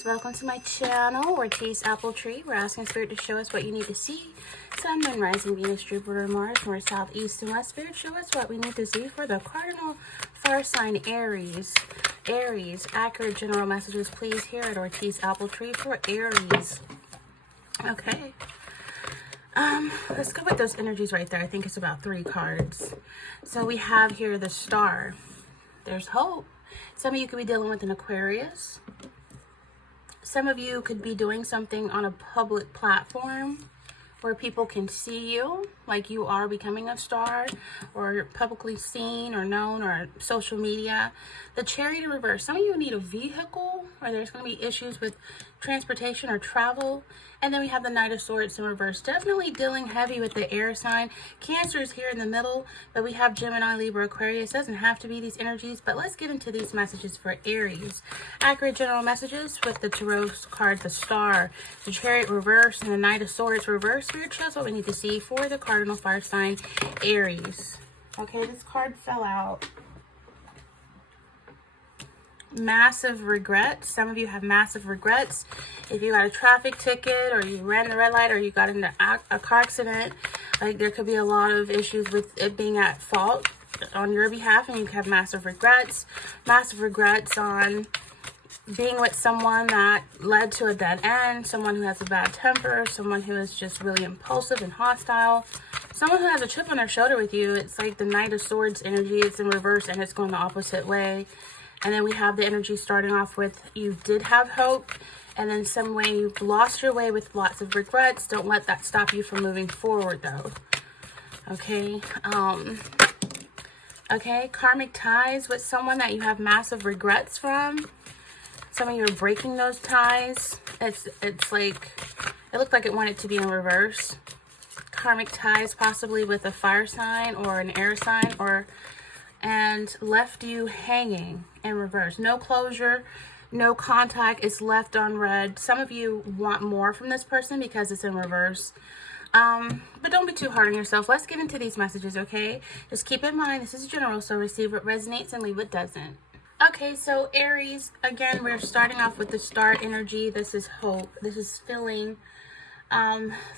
Aries, welcome to my channel, Ortiz Apple Tree. We're asking Spirit to show us what you need to see. Sun, Moon, Rising, Venus, Jupiter, Mars, North, South, East, and West. Spirit, show us what we need to see for the cardinal fire sign Aries. Aries, accurate general messages, please, here at Ortiz Apple Tree for Aries. Okay. Let's go with those energies right there. I think it's about 3 cards. So we have here the Star. There's hope. Some of you could be dealing with an Aquarius. Some of you could be doing something on a public platform where people can see you, like you are becoming a star, or publicly seen or known, or social media. The Chariot in reverse. Some of you need a vehicle, or there's going to be issues with transportation or travel. And then we have the Knight of Swords in reverse. Definitely dealing heavy with the air sign. Cancer is here in the middle, but we have Gemini, Libra, Aquarius. Doesn't have to be these energies, but let's get into these messages for Aries. Accurate general messages with the Tarot card, the Star, the Chariot reverse, and the Knight of Swords reverse. Spirit shows what we need to see for the cardinal fire sign Aries. Okay, this card fell out. Massive regrets. Some of you have massive regrets. If you got a traffic ticket, or you ran the red light, or you got into a car accident, like there could be a lot of issues with it being at fault on your behalf, and you have massive regrets. Massive regrets on being with someone that led to a dead end, someone who has a bad temper, someone who is just really impulsive and hostile, someone who has a chip on their shoulder with you. It's like the Knight of Swords energy. It's in reverse and it's going the opposite way. And then we have the energy starting off with you did have hope, and then some way you've lost your way with lots of regrets. Don't let that stop you from moving forward, though. Okay. Okay, karmic ties with someone that you have massive regrets from. Some of you are breaking those ties. It's like, it looked like it wanted to be in reverse. Karmic ties possibly with a fire sign or an air sign, and left you hanging in reverse. No closure, no contact. It's left on red. Some of you want more from this person because it's in reverse. But don't be too hard on yourself. Let's get into these messages, okay? Just keep in mind, this is general, so receive what resonates and leave what doesn't. Okay, so Aries, again, we're starting off with the Star energy. This is hope. This is feeling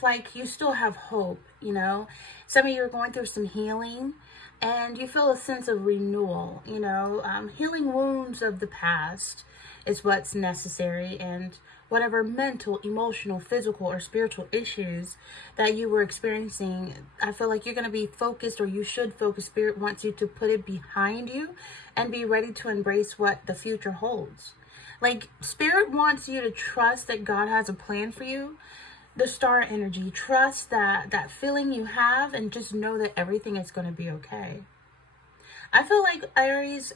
like you still have hope, you know. Some of you are going through some healing, and you feel a sense of renewal, you know. Healing wounds of the past is what's necessary, and whatever mental, emotional, physical, or spiritual issues that you were experiencing, I feel like you're going to be focused, or you should focus. Spirit wants you to put it behind you and be ready to embrace what the future holds. Like, Spirit wants you to trust that God has a plan for you. The Star energy, trust that feeling you have, and just know that everything is going to be okay. I feel like Aries,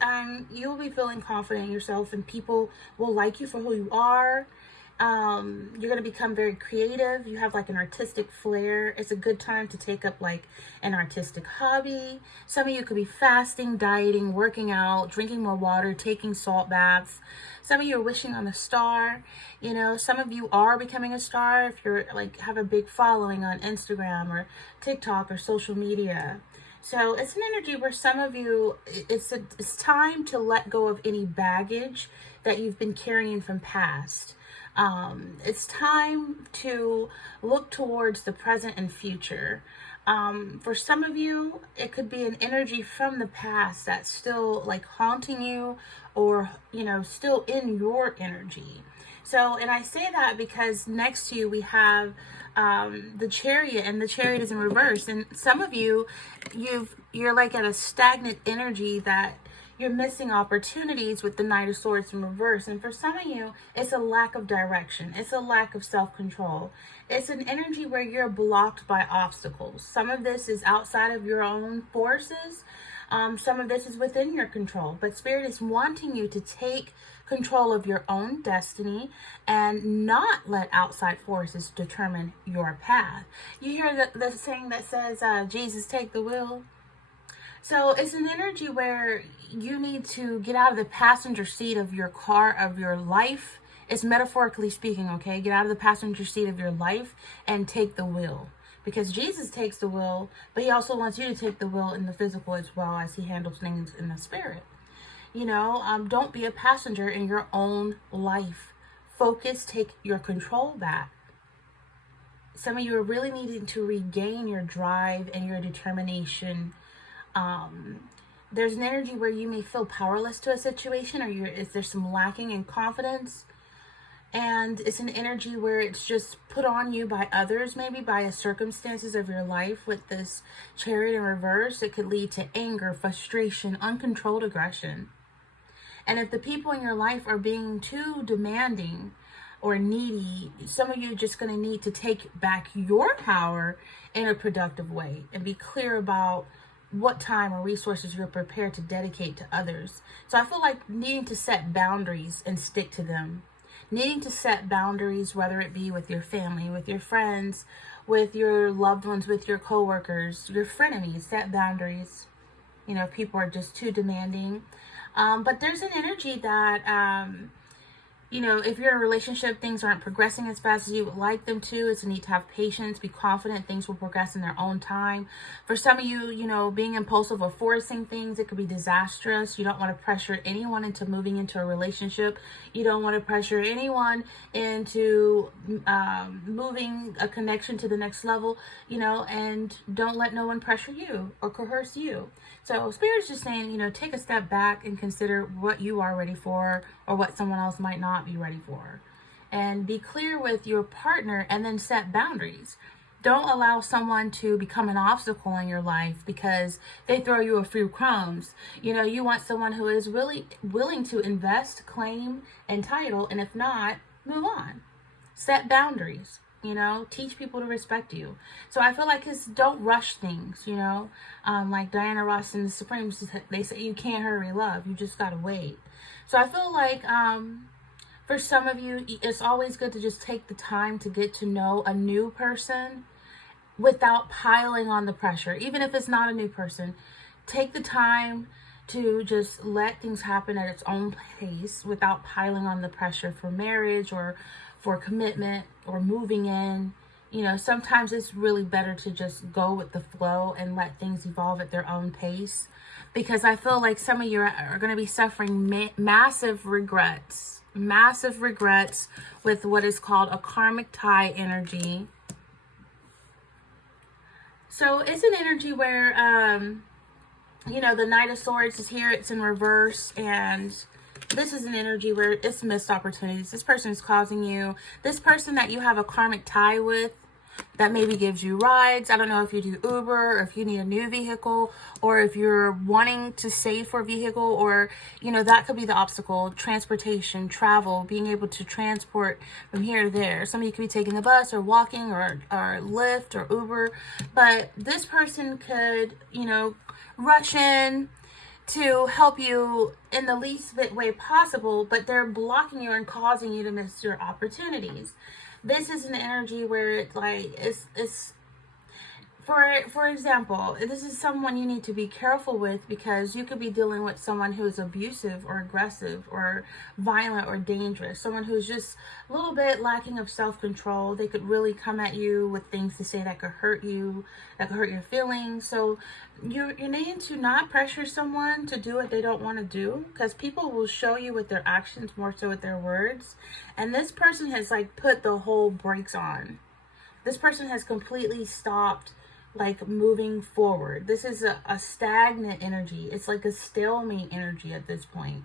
you will be feeling confident in yourself, and people will like you for who you are. You're going to become very creative. You have like an artistic flair. It's a good time to take up like an artistic hobby. Some of you could be fasting, dieting, working out, drinking more water, taking salt baths. Some of you are wishing on a star. You know, some of you are becoming a star if you're like have a big following on Instagram or TikTok or social media. So it's an energy where some of you, it's time to let go of any baggage that you've been carrying from past. It's time to look towards the present and future. For some of you, it could be an energy from the past that's still like haunting you, or, you know, still in your energy. So, and I say that because next to you we have the Chariot, and the Chariot is in reverse. And some of you, you're like at a stagnant energy that you're missing opportunities with the Knight of Swords in reverse. And for some of you, it's a lack of direction. It's a lack of self-control. It's an energy where you're blocked by obstacles. Some of this is outside of your own forces. Some of this is within your control. But Spirit is wanting you to take control of your own destiny and not let outside forces determine your path. You hear the saying that says, Jesus, take the wheel. So it's an energy where you need to get out of the passenger seat of your car, of your life. It's metaphorically speaking, okay? Get out of the passenger seat of your life and take the wheel. Because Jesus takes the wheel, but he also wants you to take the wheel in the physical as well, as he handles things in the spirit. You know, don't be a passenger in your own life. focus, take your control back. Some of you are really needing to regain your drive and your determination. There's an energy where you may feel powerless to a situation, or is there some lacking in confidence? And it's an energy where it's just put on you by others, maybe by circumstances of your life. With this Chariot in reverse, it could lead to anger, frustration, uncontrolled aggression. And if the people in your life are being too demanding or needy, some of you are just going to need to take back your power in a productive way and be clear about what time or resources you're prepared to dedicate to others. So I feel like needing to set boundaries and stick to them. Needing to set boundaries, whether it be with your family, with your friends, with your loved ones, with your coworkers, your frenemies. Set boundaries. You know, people are just too demanding. But there's an energy that, you know, if you're in a relationship, things aren't progressing as fast as you would like them to. It's a need to have patience, be confident, things will progress in their own time. For some of you, you know, being impulsive or forcing things, it could be disastrous. You don't want to pressure anyone into moving into a relationship. You don't want to pressure anyone into moving a connection to the next level, you know, and don't let no one pressure you or coerce you. So Spirit's just saying, you know, take a step back and consider what you are ready for or what someone else might not be ready for. And be clear with your partner and then set boundaries. Don't allow someone to become an obstacle in your life because they throw you a few crumbs. You know, you want someone who is really willing to invest, claim, and title, and if not, move on. Set boundaries. You know, teach people to respect you. So I feel like don't rush things, you know. Like Diana Ross and the Supremes, they say you can't hurry love. You just got to wait. So I feel like for some of you, it's always good to just take the time to get to know a new person without piling on the pressure. Even if it's not a new person, take the time to just let things happen at its own pace without piling on the pressure for marriage or for commitment or moving in. You know, sometimes it's really better to just go with the flow and let things evolve at their own pace, because I feel like some of you are going to be suffering massive regrets with what is called a karmic tie energy. So it's an energy where, you know, the Knight of Swords is here. It's in reverse, and this is an energy where it's missed opportunities. This person is causing you, this person that you have a karmic tie with, that maybe gives you rides. I don't know if you do Uber, or if you need a new vehicle, or if you're wanting to save for a vehicle, or, you know, that could be the obstacle. Transportation, travel, being able to transport from here to there. Some of you could be taking the bus or walking or Lyft or Uber. But this person could, you know, rush in to help you in the least bit way possible, but they're blocking you and causing you to miss your opportunities. This is an energy where it's like, it's for example, this is someone you need to be careful with, because you could be dealing with someone who is abusive or aggressive or violent or dangerous, someone who's just a little bit lacking of self-control. They could really come at you with things to say that could hurt you, that could hurt your feelings. So you're needing to not pressure someone to do what they don't want to do, because people will show you with their actions more so with their words. And this person has like put the whole brakes on. This person has completely stopped like moving forward. This is a stagnant energy. It's like a stalemate energy at this point.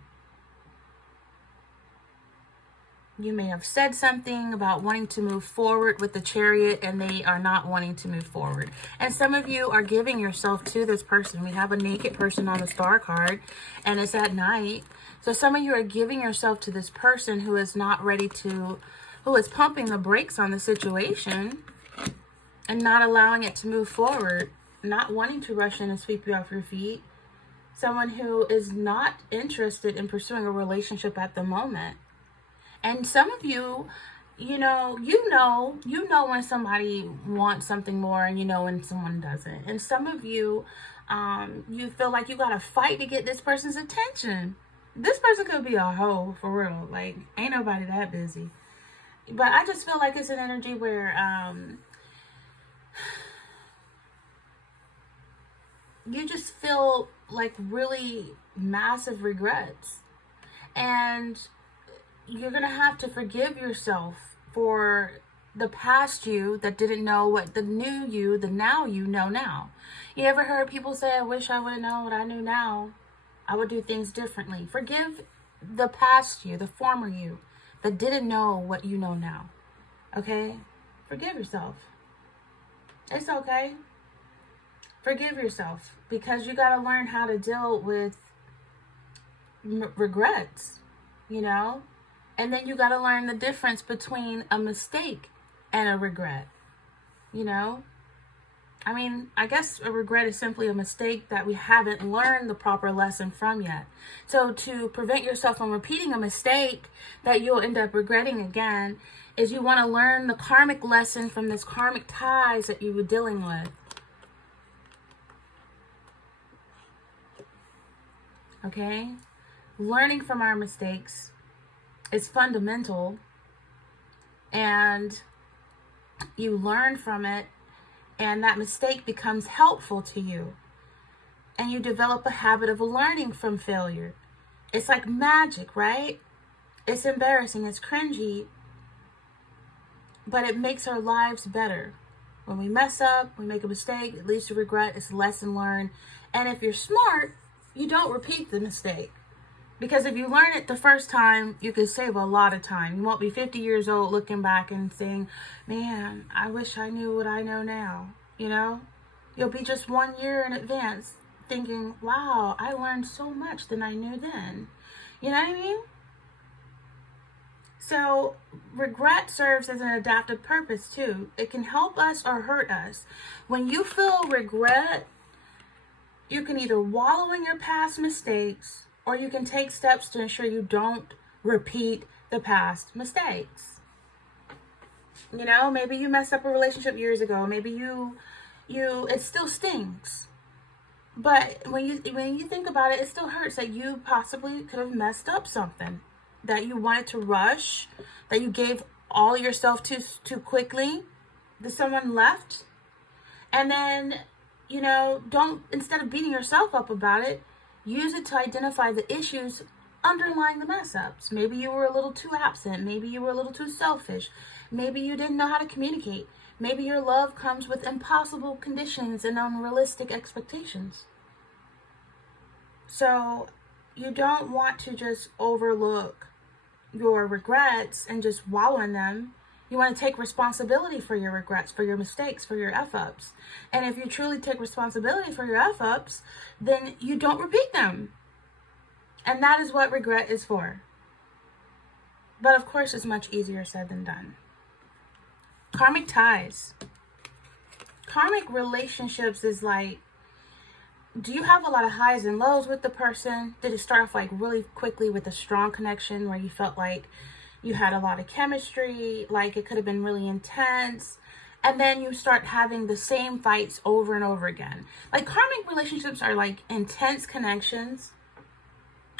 You may have said something about wanting to move forward with the Chariot, and they are not wanting to move forward. And some of you are giving yourself to this person. We have a naked person on the Star card, and it's at night. So some of you are giving yourself to this person who is not ready to, who is pumping the brakes on the situation and not allowing it to move forward, not wanting to rush in and sweep you off your feet. Someone who is not interested in pursuing a relationship at the moment. And some of you, you know when somebody wants something more, and you know when someone doesn't. And some of you, you feel like you got to fight to get this person's attention. This person could be a hoe, for real. Like, ain't nobody that busy. But I just feel like it's an energy where, you just feel like really massive regrets. And you're going to have to forgive yourself for the past you that didn't know what the new you, the now you know now. You ever heard people say, I wish I would have known what I knew now? I would do things differently. Forgive the past you, the former you, that didn't know what you know now. Okay? Forgive yourself. It's okay. Forgive yourself, because you got to learn how to deal with regrets, you know? And then you got to learn the difference between a mistake and a regret, you know? I mean, I guess a regret is simply a mistake that we haven't learned the proper lesson from yet. So to prevent yourself from repeating a mistake that you'll end up regretting again, is you want to learn the karmic lesson from this karmic ties that you were dealing with. Okay? Learning from our mistakes is fundamental, and you learn from it, and that mistake becomes helpful to you, and you develop a habit of learning from failure. It's like magic, right? It's embarrassing, it's cringy, but it makes our lives better. When we mess up, we make a mistake, it leads to regret, it's a lesson learned. And if you're smart, you don't repeat the mistake. Because if you learn it the first time, you can save a lot of time. You won't be 50 years old looking back and saying, man, I wish I knew what I know now. You know? You'll be just 1 year in advance thinking, wow, I learned so much than I knew then. You know what I mean? So regret serves as an adaptive purpose too. It can help us or hurt us. When you feel regret, you can either wallow in your past mistakes, or you can take steps to ensure you don't repeat the past mistakes. You know, maybe you messed up a relationship years ago. Maybe it still stings. But when you think about it, it still hurts that you possibly could have messed up something, that you wanted to rush, that you gave all yourself too quickly, that someone left. And then, you know, instead of beating yourself up about it, use it to identify the issues underlying the mess ups. Maybe you were a little too absent. Maybe you were a little too selfish. Maybe you didn't know how to communicate. Maybe your love comes with impossible conditions and unrealistic expectations. So you don't want to just overlook your regrets and just wallow in them. You want to take responsibility for your regrets, for your mistakes, for your F-ups. And if you truly take responsibility for your F-ups, then you don't repeat them. And that is what regret is for. But of course, it's much easier said than done. Karmic ties. Karmic relationships is like, do you have a lot of highs and lows with the person? Did it start off like really quickly with a strong connection where you felt like you had a lot of chemistry, like it could have been really intense, and then you start having the same fights over and over again? Like, karmic relationships are like intense connections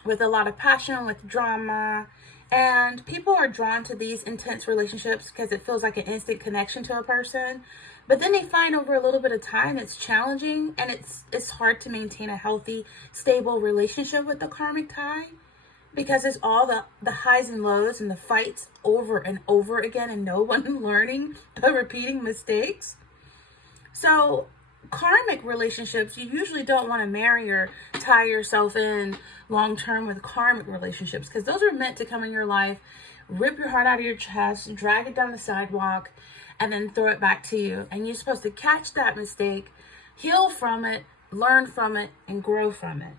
with a lot of passion, with drama, and people are drawn to these intense relationships because it feels like an instant connection to a person. But then they find over a little bit of time it's challenging, and it's hard to maintain a healthy, stable relationship with the karmic tie, because it's all the highs and lows and the fights over and over again, and no one learning but repeating mistakes. So karmic relationships, you usually don't want to marry or tie yourself in long term with karmic relationships, because those are meant to come in your life, rip your heart out of your chest, drag it down the sidewalk, and then throw it back to you. And you're supposed to catch that mistake, heal from it, learn from it, and grow from it.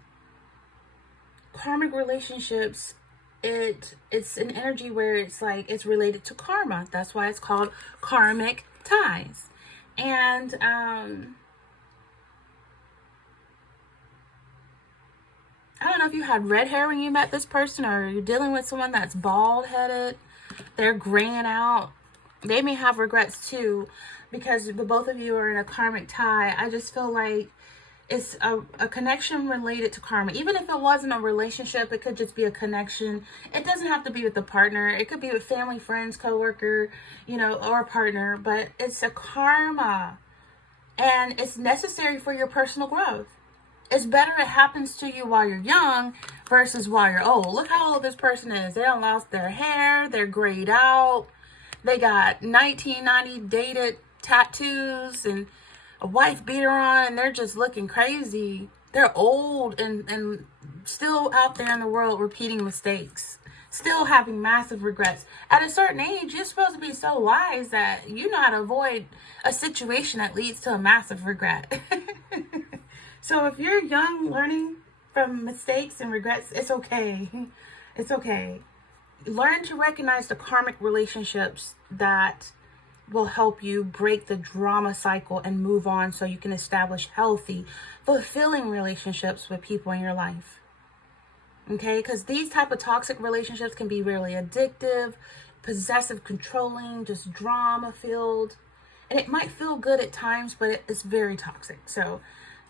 Karmic relationships, it's an energy where it's like it's related to karma. That's why it's called karmic ties. And I don't know if you had red hair when you met this person, or you're dealing with someone that's bald headed, they're graying out. They may have regrets too, because the both of you are in a karmic tie. I just feel like it's a connection related to karma. Even if it wasn't a relationship, it could just be a connection. It doesn't have to be with the partner. It could be with family, friends, coworker, you know, or partner. But it's a karma, and it's necessary for your personal growth. It's better it happens to you while you're young versus while you're old. Look how old this person is. They done lost their hair. They're grayed out. They got 1990 dated tattoos and a wife beater on, and they're just looking crazy. They're old and still out there in the world repeating mistakes. Still having massive regrets. At a certain age, you're supposed to be so wise that you know how to avoid a situation that leads to a massive regret. So if you're young, learning from mistakes and regrets, it's okay. It's okay. Learn to recognize the karmic relationships that will help you break the drama cycle and move on so you can establish healthy, fulfilling relationships with people in your life. Okay, because these type of toxic relationships can be really addictive, possessive, controlling, just drama filled, and it might feel good at times, but it's very toxic. So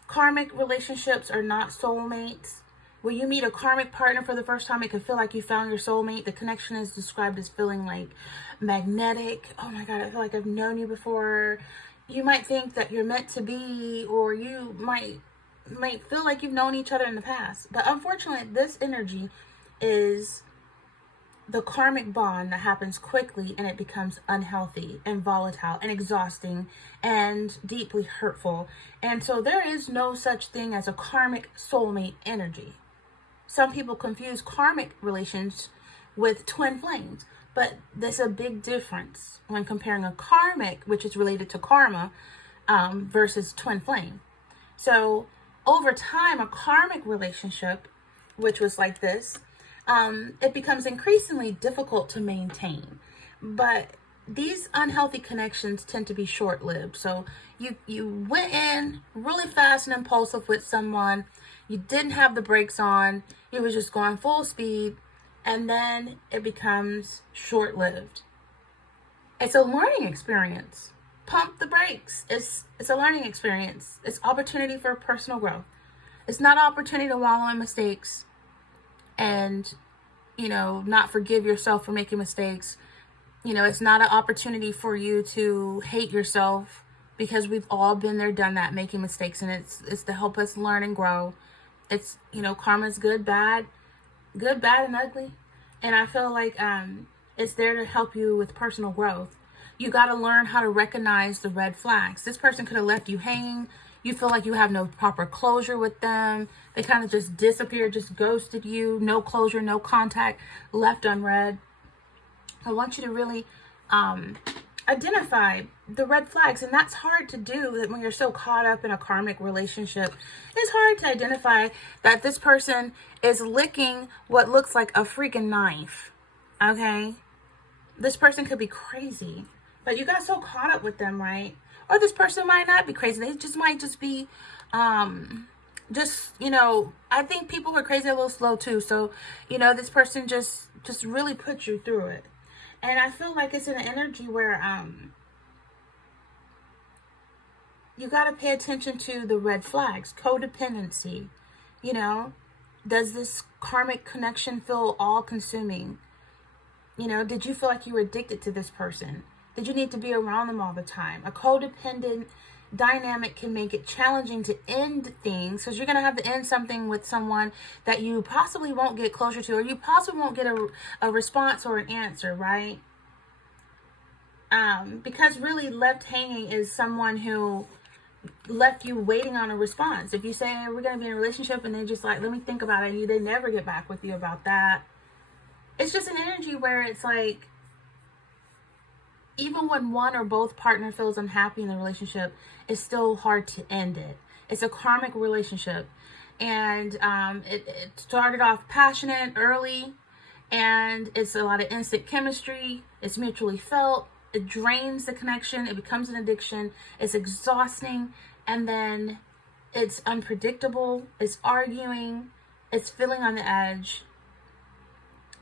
karmic relationships are not soulmates. When you meet a karmic partner for the first time, it can feel like you found your soulmate. The connection is described as feeling like magnetic. Oh my God, I feel like I've known you before. You might think that you're meant to be, or you might feel like you've known each other in the past. But unfortunately, this energy is the karmic bond that happens quickly, and it becomes unhealthy and volatile and exhausting and deeply hurtful. And so there is no such thing as a karmic soulmate energy. Some people confuse karmic relations with twin flames, but there's a big difference when comparing a karmic, which is related to karma, versus twin flame. So over time, a karmic relationship, which was like this, it becomes increasingly difficult to maintain. But these unhealthy connections tend to be short-lived. So you went in really fast and impulsive with someone. You didn't have the brakes on. You were just going full speed. And then it becomes short-lived. It's a learning experience. Pump the brakes. It's a learning experience. It's opportunity for personal growth. It's not an opportunity to wallow in mistakes and, not forgive yourself for making mistakes. It's not an opportunity for you to hate yourself, because we've all been there, done that, making mistakes, and it's to help us learn and grow. It's, karma's good, bad, and ugly. And I feel like it's there to help you with personal growth. You got to learn how to recognize the red flags. This person could have left you hanging. You feel like you have no proper closure with them. They kind of just disappeared, just ghosted you. No closure, no contact, left unread. I want you to really identify the red flags. And that's hard to do when you're so caught up in a karmic relationship. It's hard to identify that this person is licking what looks like a freaking knife. Okay? This person could be crazy, but you got so caught up with them, right? Or this person might not be crazy. They might just be, I think people who are crazy are a little slow too. So, this person just really puts you through it. And I feel like it's an energy where you got to pay attention to the red flags. Codependency, does this karmic connection feel all-consuming? Did you feel like you were addicted to this person? Did you need to be around them all the time? A codependent dynamic can make it challenging to end things, because you're going to have to end something with someone that you possibly won't get closure to, or you possibly won't get a response or an answer, right? Because really left hanging is someone who left you waiting on a response. If you say, hey, we're going to be in a relationship, and they're just like, let me think about it, and they never get back with you about that. It's just an energy where it's like, even when one or both partner feels unhappy in the relationship, it's still hard to end it. It's a karmic relationship. And it started off passionate early, and it's a lot of instant chemistry. It's mutually felt. It drains the connection. It becomes an addiction. It's exhausting. And then it's unpredictable. It's arguing. It's feeling on the edge.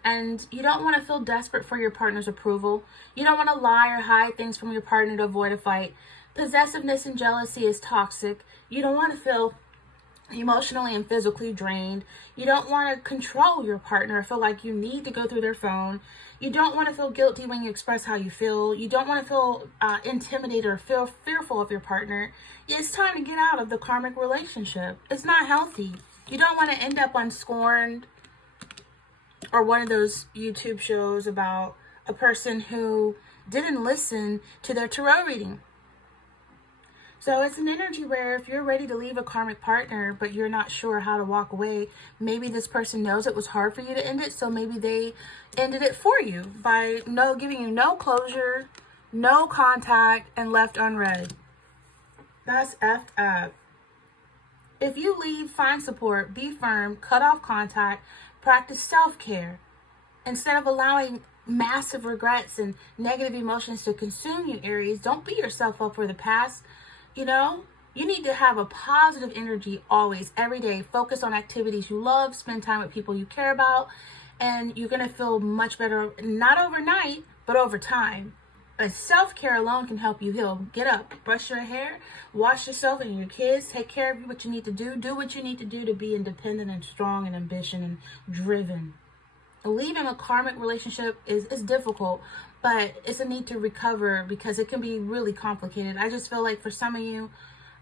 And you don't want to feel desperate for your partner's approval. You don't want to lie or hide things from your partner to avoid a fight. Possessiveness and jealousy is toxic. You don't want to feel emotionally and physically drained. You don't want to control your partner or feel like you need to go through their phone. You don't want to feel guilty when you express how you feel. You don't want to feel intimidated or feel fearful of your partner. It's time to get out of the karmic relationship. It's not healthy. You don't want to end up on Scorned or one of those YouTube shows about a person who didn't listen to their tarot reading. So it's an energy where if you're ready to leave a karmic partner, but you're not sure how to walk away, maybe this person knows it was hard for you to end it, so maybe they ended it for you by giving you no closure, no contact, and left unread. That's effed up. If you leave, find support, be firm, cut off contact, practice self-care. Instead of allowing massive regrets and negative emotions to consume you, Aries, don't beat yourself up for the past. You know, you need to have a positive energy always, every day. Focus on activities you love, spend time with people you care about, and you're going to feel much better, not overnight, but over time. But self-care alone can help you heal. Get up, brush your hair, wash yourself and your kids, take care of what you need to do. Do what you need to do to be independent and strong and ambitious and driven. Leaving a karmic relationship is difficult, but it's a need to recover because it can be really complicated. I just feel like for some of you,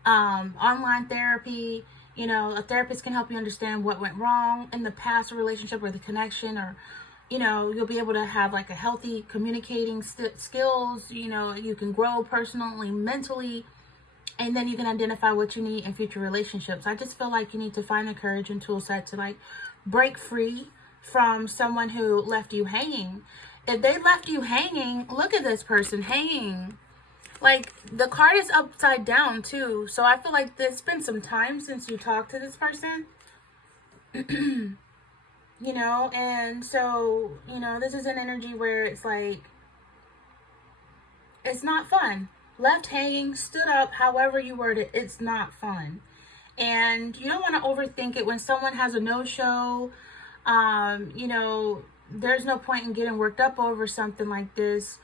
online therapy, you know, a therapist can help you understand what went wrong in the past relationship or the connection, or, you know, you'll be able to have like a healthy communicating skills. You know, you can grow personally, mentally, and then you can identify what you need in future relationships. I just feel like you need to find the courage and tool set to like break free from someone who left you hanging. If they left you hanging, look at this person hanging. Like, the card is upside down too. So I feel like there's been some time since you talked to this person. You know, and so, you know, this is an energy where it's like, it's not fun. Left hanging, stood up, however you word it, it's not fun. And you don't want to overthink it when someone has a no-show. You know, there's no point in getting worked up over something like this.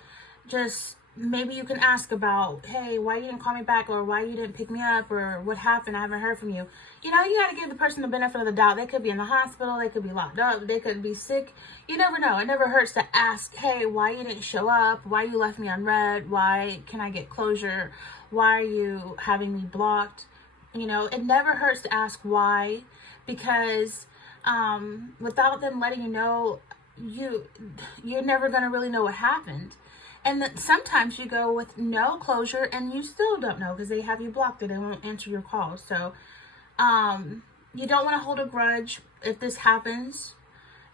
Just maybe you can ask about, hey, why you didn't call me back, or why you didn't pick me up, or what happened, I haven't heard from you. You know, you got to give the person the benefit of the doubt. They could be in the hospital, they could be locked up, they could be sick. You never know. It never hurts to ask, hey, why you didn't show up, why you left me unread, why can I get closure, why are you having me blocked? You know, it never hurts to ask why, because without them letting you know, you're never going to really know what happened. And then sometimes you go with no closure and you still don't know because they have you blocked or they won't answer your calls. So you don't want to hold a grudge if this happens.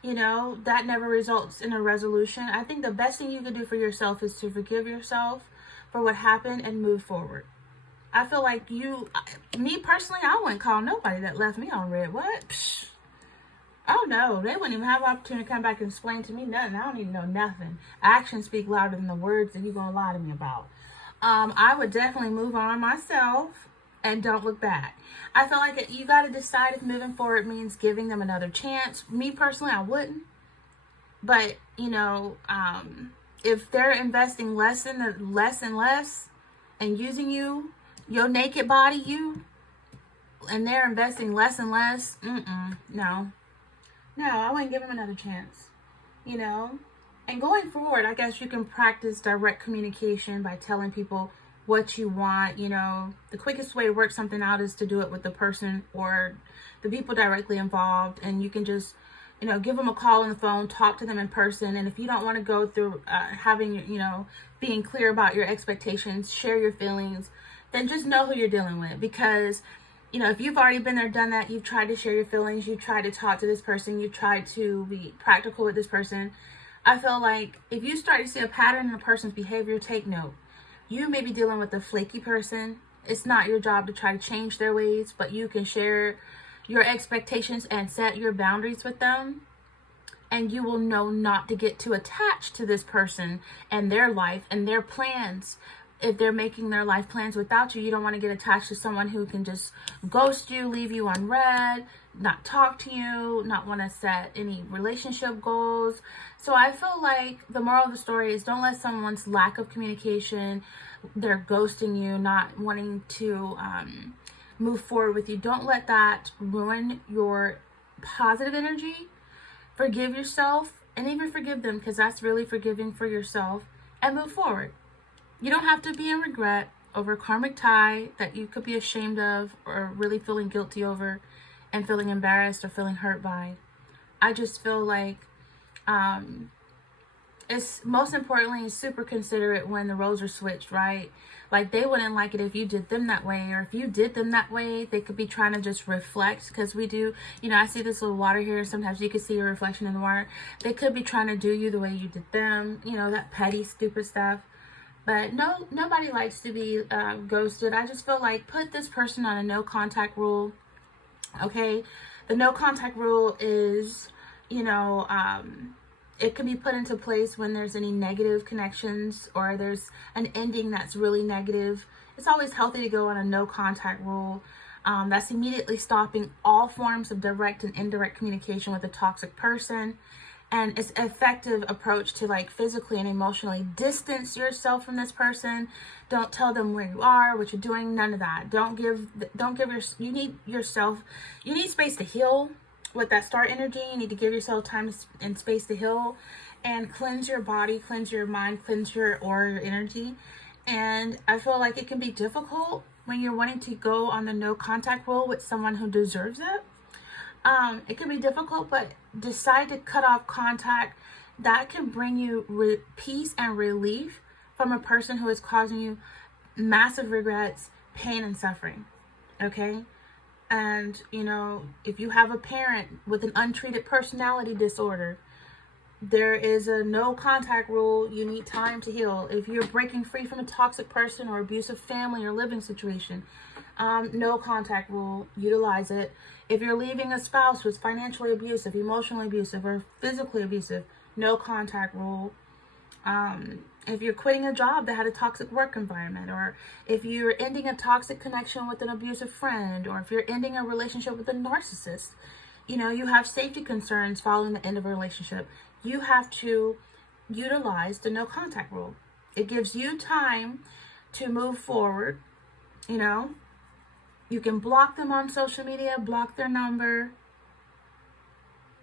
You know, that never results in a resolution. I think the best thing you can do for yourself is to forgive yourself for what happened and move forward. I feel like me personally, I wouldn't call nobody that left me on red. What? Psh. Oh no, they wouldn't even have an opportunity to come back and explain to me nothing. I don't even know nothing. Actions speak louder than the words that you're going to lie to me about. I would definitely move on myself and don't look back. I feel like you got to decide if moving forward means giving them another chance. Me personally, I wouldn't. But, you know, if they're investing less and less and using you, your naked body, and they're investing less and less, no. No, I wouldn't give them another chance, you know. And going forward, I guess you can practice direct communication by telling people what you want. You know, the quickest way to work something out is to do it with the person or the people directly involved. And you can just, you know, give them a call on the phone, talk to them in person. And if you don't want to go through being clear about your expectations, share your feelings, then just know who you're dealing with. Because, you know, if you've already been there, done that, you've tried to share your feelings, you've tried to talk to this person, you've tried to be practical with this person, I feel like if you start to see a pattern in a person's behavior, take note. You may be dealing with a flaky person. It's not your job to try to change their ways, but you can share your expectations and set your boundaries with them. And you will know not to get too attached to this person and their life and their plans. If they're making their life plans without you, you don't want to get attached to someone who can just ghost you, leave you unread, not talk to you, not want to set any relationship goals. So I feel like the moral of the story is don't let someone's lack of communication, they're ghosting you, not wanting to move forward with you, don't let that ruin your positive energy. Forgive yourself and even forgive them, because that's really forgiving for yourself, and move forward. You don't have to be in regret over a karmic tie that you could be ashamed of or really feeling guilty over and feeling embarrassed or feeling hurt by. I just feel like it's most importantly super considerate when the roles are switched, right? Like, they wouldn't like it if you did them that way, or if you did them that way, they could be trying to just reflect, because we do, I see this little water here, sometimes you can see a reflection in the water. They could be trying to do you the way you did them, that petty, stupid stuff. But no, nobody likes to be ghosted. I just feel like put this person on a no contact rule, okay? The no contact rule is, it can be put into place when there's any negative connections or there's an ending that's really negative. It's always healthy to go on a no contact rule. That's immediately stopping all forms of direct and indirect communication with a toxic person. And it's an effective approach to, like, physically and emotionally distance yourself from this person. Don't tell them where you are, what you're doing, none of that. You need space to heal. With that star energy, you need to give yourself time and space to heal and cleanse your body, cleanse your mind, cleanse your aura, your energy. And I feel like it can be difficult when you're wanting to go on the no contact rule with someone who deserves it. It can be difficult, but decide to cut off contact. That can bring you peace and relief from a person who is causing you massive regrets, pain, and suffering. Okay? And, if you have a parent with an untreated personality disorder, there is a no contact rule. You need time to heal. If you're breaking free from a toxic person or abusive family or living situation, no contact rule, utilize it. If you're leaving a spouse who's financially abusive, emotionally abusive, or physically abusive, no contact rule. If you're quitting a job that had a toxic work environment, or if you're ending a toxic connection with an abusive friend, or if you're ending a relationship with a narcissist, you have safety concerns following the end of a relationship, you have to utilize the no contact rule. It gives you time to move forward. You can block them on social media, block their number.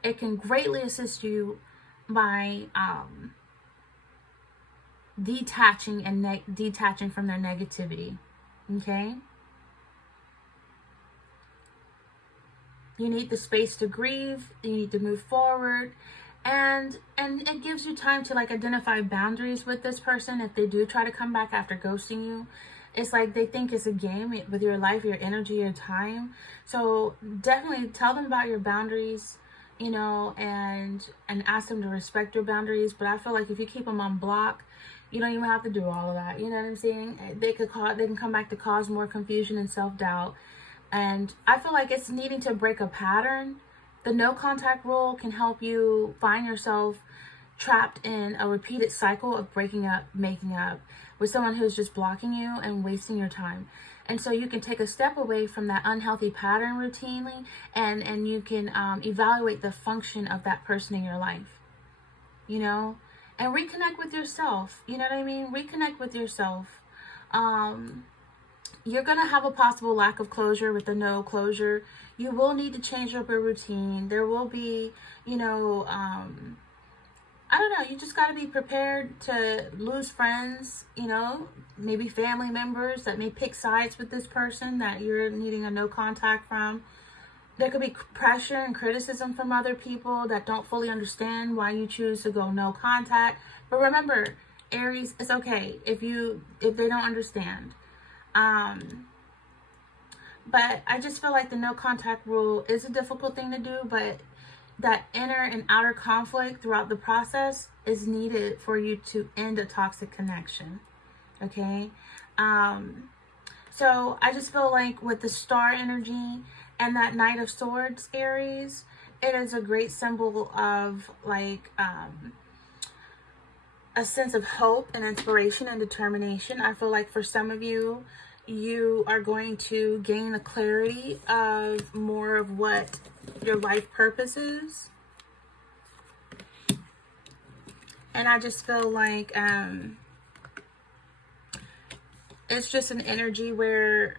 It can greatly assist you by detaching from their negativity. Okay? You need the space to grieve. You need to move forward. And it gives you time to, like, identify boundaries with this person if they do try to come back after ghosting you. It's like they think it's a game with your life, your energy, your time. So definitely tell them about your boundaries, and ask them to respect your boundaries. But I feel like if you keep them on block, you don't even have to do all of that. You know what I'm saying? They can come back to cause more confusion and self-doubt. And I feel like it's needing to break a pattern. The no contact rule can help you find yourself trapped in a repeated cycle of breaking up, making up with someone who's just blocking you and wasting your time. And so you can take a step away from that unhealthy pattern routinely, and you can evaluate the function of that person in your life, and reconnect with yourself. You know what I mean? Reconnect with yourself. You're going to have a possible lack of closure with the no closure. You will need to change up your routine. There will be, I don't know, you just got to be prepared to lose friends, maybe family members that may pick sides with this person that you're needing a no contact from. There could be pressure and criticism from other people that don't fully understand why you choose to go no contact. But remember, Aries, it's okay if they don't understand. But I just feel like the no contact rule is a difficult thing to do, but that inner and outer conflict throughout the process is needed for you to end a toxic connection. Okay? So I just feel like with the star energy and that Knight of Swords, Aries, it is a great symbol of, like, a sense of hope and inspiration and determination. I feel like for some of you, you are going to gain a clarity of more of what your life purpose is. And I just feel like it's just an energy where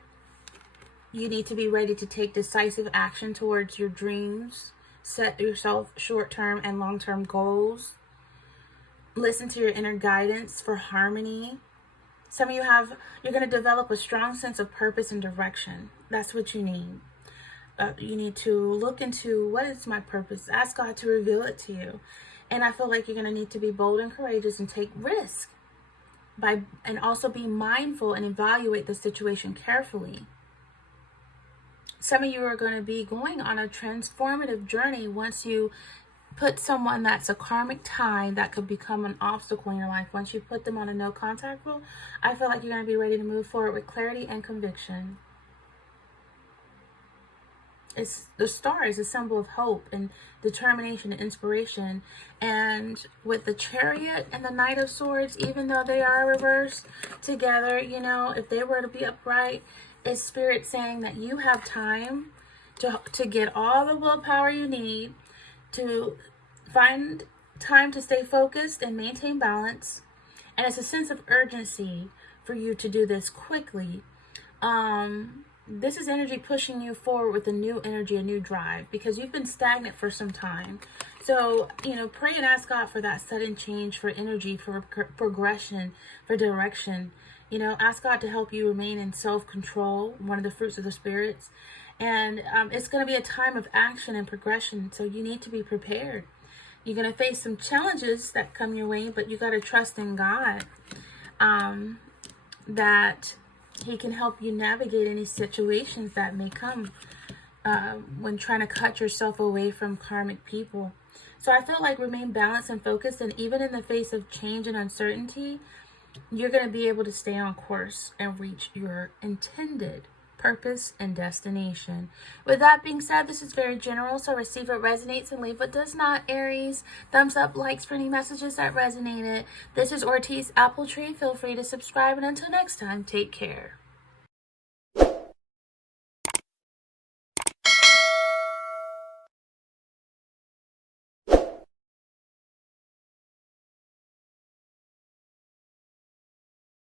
you need to be ready to take decisive action towards your dreams, set yourself short-term and long-term goals. Listen to your inner guidance for harmony. Some of you you're going to develop a strong sense of purpose and direction. That's what you need. You need to look into, what is my purpose? Ask God to reveal it to you. And I feel like you're going to need to be bold and courageous and take risk. And also be mindful and evaluate the situation carefully. Some of you are going to be going on a transformative journey once you put someone that's a karmic tie that could become an obstacle in your life. Once you put them on a no contact rule, I feel like you're going to be ready to move forward with clarity and conviction. The star is a symbol of hope and determination and inspiration. And with the Chariot and the Knight of Swords, even though they are reversed together, you know, if they were to be upright, it's Spirit saying that you have time to get all the willpower you need, to find time to stay focused and maintain balance. And it's a sense of urgency for you to do this quickly. This is energy pushing you forward with a new energy, a new drive, because you've been stagnant for some time. So, you know, pray and ask God for that sudden change, for energy, for progression, for direction. You know, ask God to help you remain in self-control, one of the fruits of the spirits. And it's going to be a time of action and progression, so you need to be prepared. You're going to face some challenges that come your way, but you got to trust in God that He can help you navigate any situations that may come when trying to cut yourself away from karmic people. So I feel like remain balanced and focused, and even in the face of change and uncertainty, you're going to be able to stay on course and reach your intended purpose and destination. With that being said, this is very general, so receive what resonates and leave what does not, Aries. Thumbs up, likes for any messages that resonated. This is Ortiz Appletree. Feel free to subscribe, and until next time, take care.